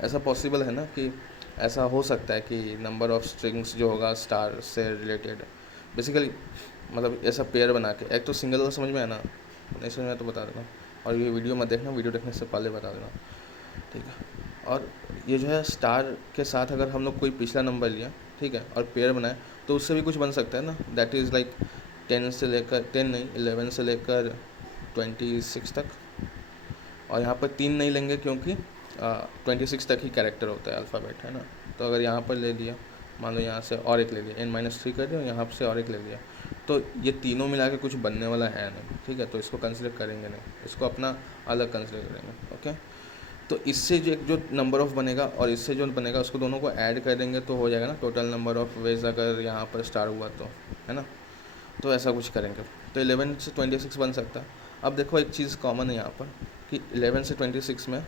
ऐसा पॉसिबल है ना कि ऐसा हो सकता है कि नंबर ऑफ स्ट्रिंग्स जो होगा स्टार से रिलेटेड, बेसिकली मतलब ऐसा पेयर बना के, एक तो सिंगल वाला समझ में है ना, नहीं समझ में तो बता देना, और ये वीडियो मत देखना, वीडियो देखने से पहले बता देना, ठीक है। और ये जो है स्टार के साथ अगर हम लोग कोई पिछला नंबर लिया, ठीक है, और पेयर बनाए, तो उससे भी कुछ बन सकता है ना, दैट इज़ लाइक 10 से लेकर 10 नहीं 11 से लेकर 26 तक। और यहाँ पर 3 नहीं लेंगे क्योंकि 26 तक ही कैरेक्टर होता है अल्फ़ाबेट, है ना। तो अगर यहाँ पर ले लिया, मान लो यहाँ से और एक ले लिया, n-3 कर दिया, यहाँ से और एक ले लिया, तो ये तीनों मिला के कुछ बनने वाला है नहीं, ठीक है, तो इसको कंसिडर करेंगे नहीं, इसको अपना अलग कंसिडर करेंगे, ओके। तो इससे जो नंबर ऑफ बनेगा और इससे जो बनेगा उसको दोनों को ऐड कर देंगे तो हो जाएगा ना टोटल नंबर ऑफ वेज, अगर यहाँ पर स्टार हुआ तो, है ना। तो ऐसा कुछ करेंगे, तो 11 से 26 बन सकता है। अब देखो एक चीज़ कॉमन है यहाँ पर कि 11 से 26 में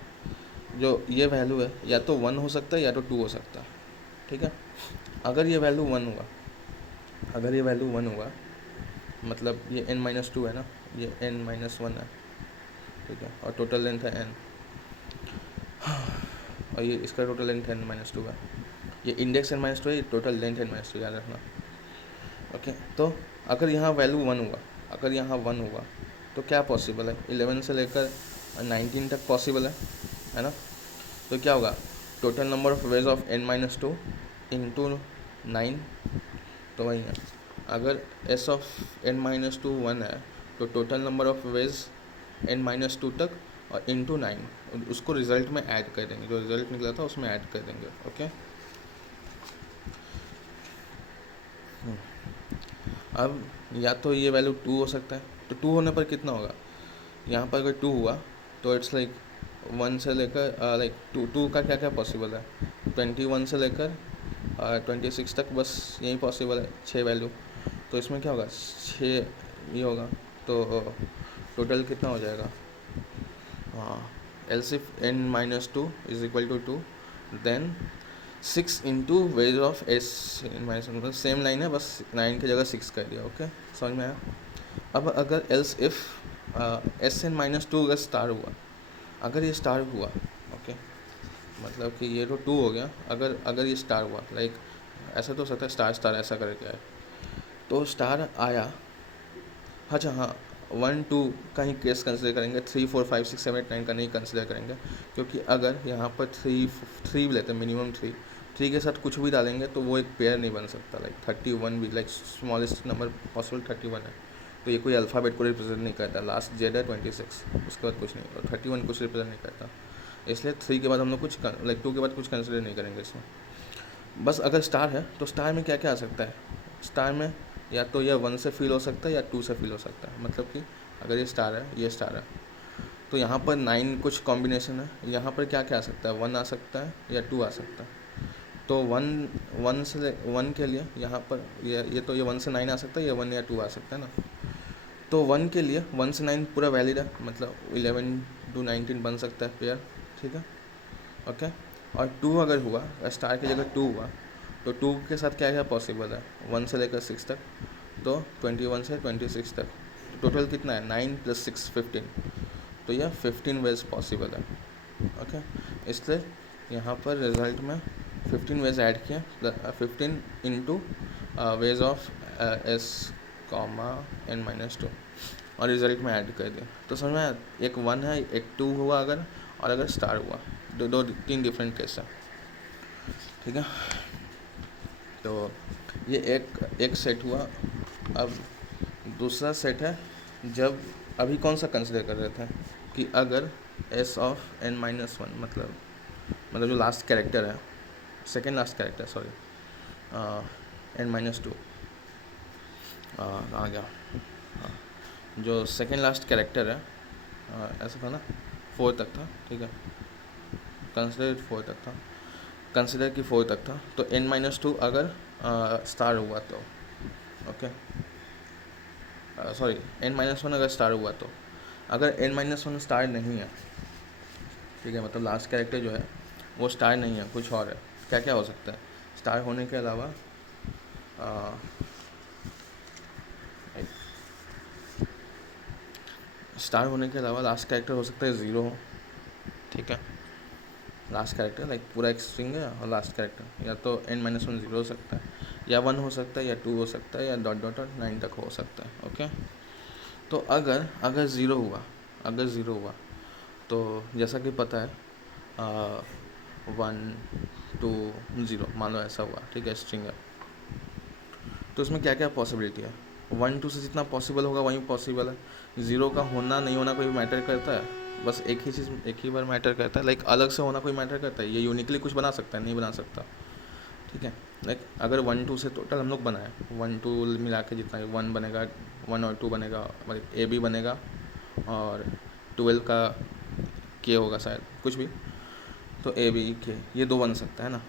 जो ये वैल्यू है या तो 1 हो सकता है या तो 2 हो सकता है, ठीक है। अगर ये वैल्यू 1 हुआ, अगर ये वैल्यू 1 हुआ, मतलब ये n-2 है ना, ये n-1 है, ठीक है, और टोटल लेंथ है n, और ये इसका टोटल लेंथ n-2 है, ये इंडेक्स n-2 है, ये टोटल लेंथ n-2, याद रखना, ओके। तो अगर यहाँ वैल्यू 1 हुआ, अगर यहाँ 1 हुआ तो क्या पॉसिबल है, 11 से लेकर 19 तक पॉसिबल है ना। तो क्या होगा, total number of ways of n-2 into 9, तो वही है, अगर s ऑफ n-2 1 है तो total number of ways n-2 तक और इंटू 9, उसको रिज़ल्ट में ऐड कर देंगे, जो रिज़ल्ट निकला था उसमें ऐड कर देंगे, ओके। अब या तो ये वैल्यू 2 हो सकता है, तो 2 होने पर कितना होगा, यहाँ पर अगर 2 हुआ तो इट्स लाइक 1 से लेकर लाइक टू का क्या क्या पॉसिबल है, 21 से लेकर 26 तक, बस यही पॉसिबल है, 6 वैल्यू। तो इसमें क्या होगा, 6 ये होगा, तो टोटल कितना हो जाएगा, हाँ, else if n-2 is equal to 2, then 6 into wedge of s n-1, same line है, बस 9 की जगह 6 कर दिया, ओके, समझ में आया। अब अगर एल्स इफ s-2 अगर स्टार हुआ, अगर ये स्टार हुआ, ओके, मतलब कि ये तो 2 हो गया, अगर अगर ये स्टार हुआ, लाइक ऐसा तो हो सकता है स्टार स्टार ऐसा करके आए, तो स्टार आया, अच्छा हाँ, 1 2 का ही केस कंसिडर करेंगे, 3 4 5 6 7 8 9 का नहीं कंसिडर करेंगे, क्योंकि अगर यहाँ पर 3 भी लेते हैं, मिनिमम 3 के साथ कुछ भी डालेंगे तो वो एक पेयर नहीं बन सकता, लाइक 31 भी, लाइक स्मॉलेस्ट नंबर पॉसिबल 31 है, तो ये कोई अल्फ़ाबेट को रिप्रेजेंट नहीं करता, लास्ट जेड है 26, उसके बाद कुछ नहीं, और 31 कुछ रिप्रेजेंट नहीं करता, इसलिए 3 के बाद हम लोग कुछ लाइक 2 के बाद कुछ कंसिडर नहीं करेंगे इसमें। बस अगर स्टार है तो स्टार में क्या क्या आ सकता है, स्टार में या तो यह 1 से फील हो सकता है या 2 से फील हो सकता है, मतलब कि अगर ये स्टार है, ये स्टार है, तो यहाँ पर 9 कुछ कॉम्बिनेशन है, यहाँ पर क्या क्या आ सकता है, 1 आ सकता है या 2 आ सकता है, तो 1 के लिए यहाँ पर ये तो ये 1 से 9 आ सकता है, ये 1 या 2 आ सकता है ना। तो 1 के लिए 1 से 9 पूरा वैलिड है, मतलब 11 to 19 बन सकता है पेयर, ठीक है, ओके। और 2 अगर हुआ, स्टार की जगह 2 हुआ, तो 2 के साथ क्या क्या पॉसिबल है, 1 से लेकर 6 तक, तो 21 से 26 तक, टोटल कितना है, 9 + 6 15, तो यह 15 वेज पॉसिबल है, ओके। इसलिए यहाँ पर रिजल्ट में 15 वेज ऐड किए, 15 into wedge of s n-2, और रिजल्ट में ऐड कर दिया, तो समझ में आया? एक 1 है, एक 2 हुआ अगर, और अगर स्टार हुआ, दो 3 डिफरेंट केस है, ठीक है। तो ये एक सेट हुआ। अब दूसरा सेट है, जब अभी कौन सा कंसिडर कर रहे थे कि अगर s ऑफ n-1, मतलब जो लास्ट कैरेक्टर है, second last character, sorry, n-2 आ गया, हाँ, जो सेकेंड लास्ट कैरेक्टर है, ऐसा था ना, 4 तक था, ठीक है, कंसिडर 4 तक था, कंसिडर कि 4 तक था, तो n-2 अगर स्टार हुआ तो, ओके, सॉरी, n-1 अगर स्टार हुआ तो, अगर n-1 स्टार नहीं है, ठीक है, मतलब लास्ट कैरेक्टर जो है वो स्टार नहीं है, कुछ और है, क्या क्या हो सकता है, स्टार होने के अलावा स्टार होने के अलावा लास्ट कैरेक्टर हो सकता है 0 हो, ठीक है, लास्ट कैरेक्टर लाइक पूरा एक स्ट्रिंग है और लास्ट कैरेक्टर या तो n-1 0 हो सकता है या 1 हो सकता है या 2 हो सकता है या डॉट डॉट डॉट 9 तक हो सकता है। ओके, तो अगर अगर ज़ीरो हुआ, अगर ज़ीरो हुआ तो जैसा कि पता है 1 2 0 मान लो ऐसा हुआ, ठीक है, स्ट्रिंग है। तो इसमें क्या क्या पॉसिबिलिटी है, 1 2 से जितना पॉसिबल होगा वही पॉसिबल है। ज़ीरो का होना नहीं होना कोई मैटर करता है, बस एक ही चीज़ एक ही बार मैटर करता है, लाइक अलग से होना कोई मैटर करता है, ये यूनिकली कुछ बना सकता है, नहीं बना सकता, ठीक है। लाइक अगर 1 2 से टोटल हम लोग बनाए 1 2 मिला के जितना 1 बनेगा, 1 और 2 बनेगा, मतलब ए बी बनेगा और 12 का के होगा शायद, कुछ भी, तो ए बी के ये दो बन सकता है ना।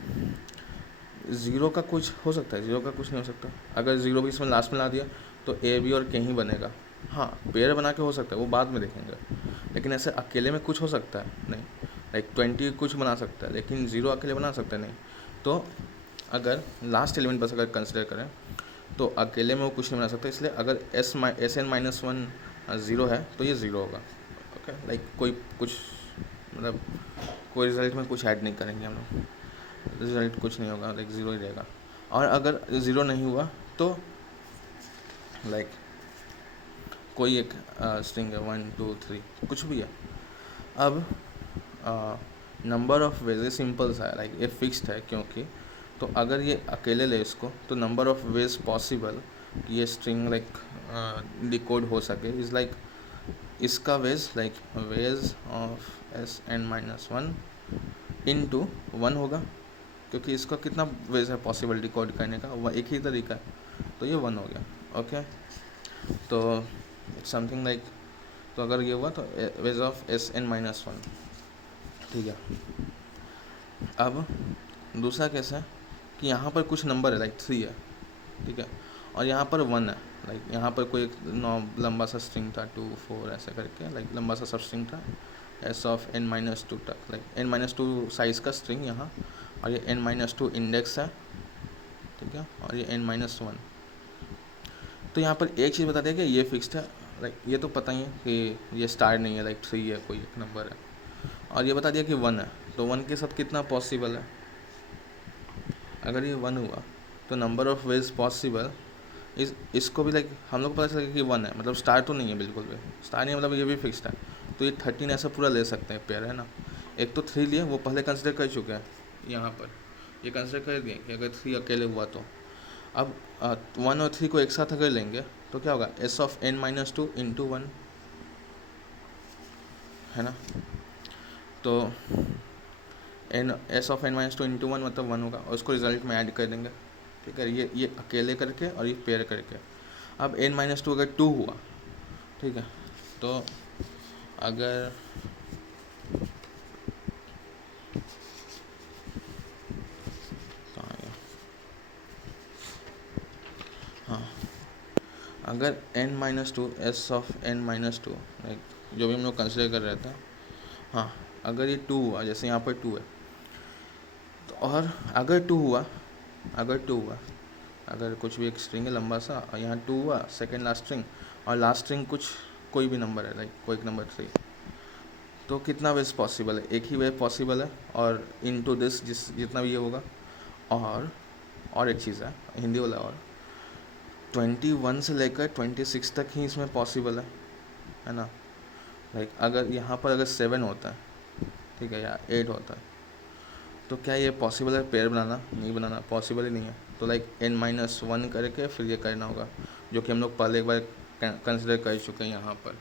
ज़ीरो का कुछ हो सकता है, ज़ीरो का कुछ नहीं हो सकता। अगर ज़ीरो भी इसमें लास्ट में ला दिया तो ए बी और के ही बनेगा। हाँ, पेयर बना के हो सकता है, वो बाद में देखेंगे, लेकिन ऐसे अकेले में कुछ हो सकता है नहीं। लाइक 20 कुछ बना सकता है, लेकिन ज़ीरो अकेले बना सकता है नहीं। तो अगर लास्ट एलिमेंट बस अगर कंसिडर करें तो अकेले में वो कुछ नहीं बना सकता, इसलिए अगर S N minus one zero है तो ये ज़ीरो होगा। ओके, लाइक कोई कुछ मतलब कोई रिज़ल्ट में कुछ ऐड नहीं करेंगे हम लोग, रिज़ल्ट कुछ नहीं होगा, लाइक ज़ीरो ही रहेगा। और अगर ज़ीरो नहीं हुआ तो लाइक कोई एक स्ट्रिंग है 1 2 3 कुछ भी है। अब नंबर ऑफ वेज, ये सिंपल सा है, लाइक ये फिक्स्ड है क्योंकि, तो अगर ये अकेले ले इसको तो नंबर ऑफ वेज पॉसिबल कि ये स्ट्रिंग लाइक डिकोड हो सके इज़ लाइक इसका wedge like wedge of S N minus one into 1 होगा, क्योंकि इसका कितना वेज है पॉसिबल डिकोड करने का, वह एक ही तरीका है, तो ये 1 हो गया। ओके, तो इट्स समथिंग लाइक, तो अगर ये हुआ तो wedge of S N minus one, ठीक है। अब दूसरा केस है कि यहाँ पर कुछ नंबर है लाइक 3 है, ठीक है, और यहाँ पर 1 है, लाइक यहाँ पर कोई एक लंबा सा स्ट्रिंग था 2 4 ऐसा करके, लाइक लंबा सा सब स्ट्रिंग था एस ऑफ n-2 तक, लाइक n-2 साइज़ का स्ट्रिंग यहाँ, और ये n-2 इंडेक्स है, ठीक है, और ये n-1। तो यहाँ पर एक चीज़ बता दिया कि ये फिक्स्ड है, लाइक ये तो पता ही है कि ये स्टार नहीं है, लाइक 3 है, कोई एक नंबर है, और ये बता दिया कि 1 है, तो 1 के साथ कितना पॉसिबल है, अगर ये 1 हुआ तो नंबर ऑफ वेज पॉसिबल इसको भी लाइक हम लोग को पता चलेगा कि 1 है, मतलब स्टार तो नहीं है, बिल्कुल भी स्टार नहीं है, मतलब ये भी फिक्स्ड है, तो ये 13 ऐसा पूरा ले सकते हैं पेयर, है ना। एक तो 3 लिए, वो पहले कंसिडर कर चुके हैं, यहाँ पर ये कंसिडर कर दिए कि अगर 3 अकेले हुआ तो अब 1 और 3 को एक साथ अगर लेंगे तो क्या होगा, एस ऑफ n-2 इंटू 1, है ना। तो N S of n-2 into 1 मतलब 1 होगा, और उसको रिजल्ट में ऐड कर देंगे, ठीक है, ये अकेले करके और ये पेयर करके। अब n-2 अगर 2 हुआ, ठीक है, तो अगर हाँ, अगर n-2 S of n-2 like जो भी हम लोग कंसिडर कर रहे थे, हाँ, अगर ये 2 हुआ, जैसे यहाँ पर 2 है, तो और अगर 2 हुआ, अगर 2 हुआ, अगर कुछ भी एक स्ट्रिंग है लंबा सा और यहाँ 2 हुआ सेकेंड लास्ट स्ट्रिंग, और लास्ट स्ट्रिंग कुछ कोई भी नंबर है, लाइक कोई एक नंबर 3, तो कितना वेज पॉसिबल है, एक ही वे पॉसिबल है, और इनटू दिस जितना भी ये होगा। और एक चीज़ है हिंदी वाला, और 21 से लेकर 26 तक ही इसमें पॉसिबल है ना। लाइक अगर यहाँ पर अगर 7 होता है, ठीक है, या 8 होता है, तो क्या ये पॉसिबल है पेयर बनाना, नहीं बनाना पॉसिबल ही नहीं है, तो लाइक n-1 करके फिर ये करना होगा, जो कि हम लोग पहले एक बार कंसिडर कर चुके हैं यहाँ पर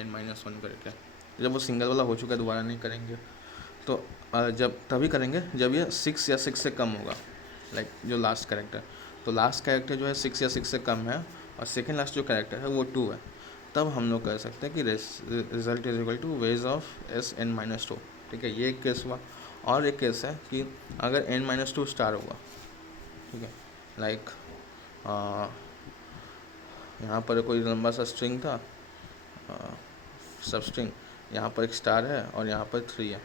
n-1 करके। जब वो सिंगल वाला हो चुका है दोबारा नहीं करेंगे, तो जब तभी करेंगे जब ये 6 या 6 से कम होगा, लाइक जो लास्ट कैरेक्टर, तो लास्ट कैरेक्टर जो है 6 या 6 से कम है और सेकेंड लास्ट जो कैरेक्टर है वो 2 है, तब हम लोग कह सकते हैं कि result is equal to wedge of Sn-2, ठीक है, ये एक केस हुआ। और एक केस है कि अगर n-2 स्टार हुआ, ठीक है, लाइक यहाँ पर कोई लंबा सा स्ट्रिंग था, सब स्ट्रिंग, यहाँ पर एक स्टार है और यहाँ पर 3 है,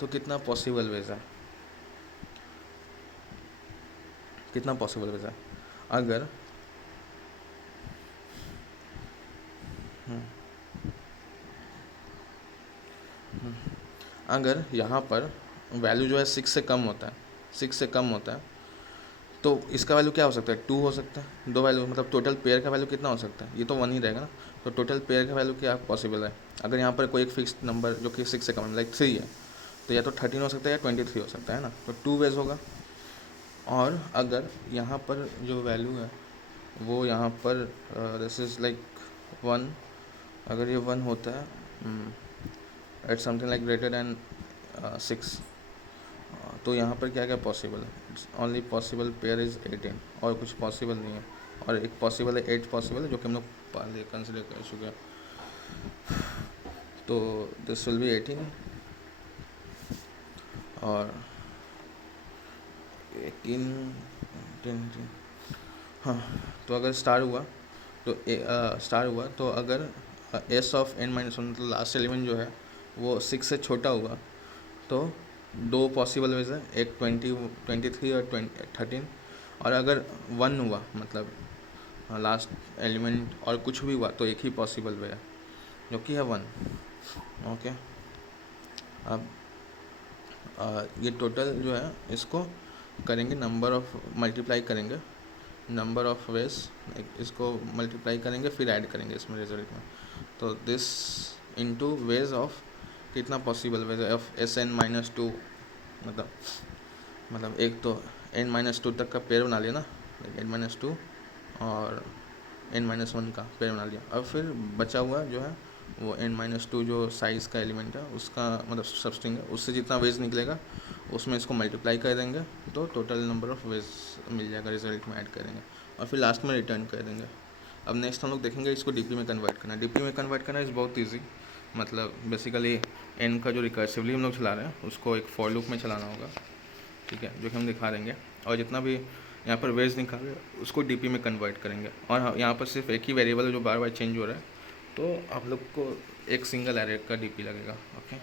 तो कितना पॉसिबल वेज है, कितना पॉसिबल वेज है, अगर अगर यहाँ पर वैल्यू जो है 6 से कम होता है, 6 से कम होता है, तो इसका वैल्यू क्या हो सकता है, 2 हो सकता है। दो वैल्यू मतलब टोटल पेयर का वैल्यू कितना हो सकता है, ये तो 1 ही रहेगा ना। तो टोटल पेयर का वैल्यू क्या पॉसिबल है, अगर यहाँ पर कोई एक फिक्स नंबर जो कि 6 से कम है लाइक 3 है, तो या तो 13 हो सकता है या 23 हो सकता है ना, तो 2 वेज होगा। और अगर यहाँ पर जो वैल्यू है वो यहाँ पर दिस इज़ लाइक 1, अगर ये 1 होता है at something like greater than 6, तो यहाँ पर क्या क्या पॉसिबल है, ओनली पॉसिबल पेयर इज़ 18, और कुछ पॉसिबल नहीं है। और एक पॉसिबल है 8 पॉसिबल है जो कि हम लोग पहले कंसिडर कर चुके हैं, तो दिस विल बी 18 और 18 हाँ। तो अगर स्टार हुआ तो स्टार हुआ तो अगर S of n minus one मतलब लास्ट एलिमेंट जो है वो 6 से छोटा हुआ, तो दो पॉसिबल वेज है, एक 23 और 13। और अगर 1 हुआ मतलब लास्ट एलिमेंट और कुछ भी हुआ तो एक ही पॉसिबल वे है जो कि है 1। ओके, अब ये टोटल जो है इसको करेंगे, नंबर ऑफ मल्टीप्लाई करेंगे, नंबर ऑफ वेज, इसको मल्टीप्लाई करेंगे फिर ऐड करेंगे इसमें रिजल्ट में। तो दिस इनटू वेज ऑफ कितना पॉसिबल वेज ऑफ Sn-2, मतलब एक तो n-2 तक का पेयर बना लिया ना, n-2 और n-1 का पेयर बना लिया। अब फिर बचा हुआ जो है वो n-2 जो साइज़ का एलिमेंट है उसका मतलब सबस्ट्रिंग है, उससे जितना वेज निकलेगा उसमें इसको मल्टीप्लाई कर देंगे, तो टोटल नंबर ऑफ वेज मिल जाएगा, रिजल्ट में ऐड करेंगे और फिर लास्ट में रिटर्न कर देंगे। अब नेक्स्ट हम लोग देखेंगे इसको डीपी में कन्वर्ट करना। डीपी में कन्वर्ट करना इज़ बहुत ईजी, मतलब बेसिकली n का जो रिकर्सिवली हम लोग चला रहे हैं उसको एक फॉर लूप में चलाना होगा, ठीक है, जो कि हम दिखा देंगे। और जितना भी यहाँ पर वेज निकाल रहे उसको डीपी में कन्वर्ट करेंगे। और यहाँ पर सिर्फ एक ही वेरिएबल है जो बार बार चेंज हो रहा है, तो आप लोग को एक सिंगल एरे का डीपी लगेगा। ओके।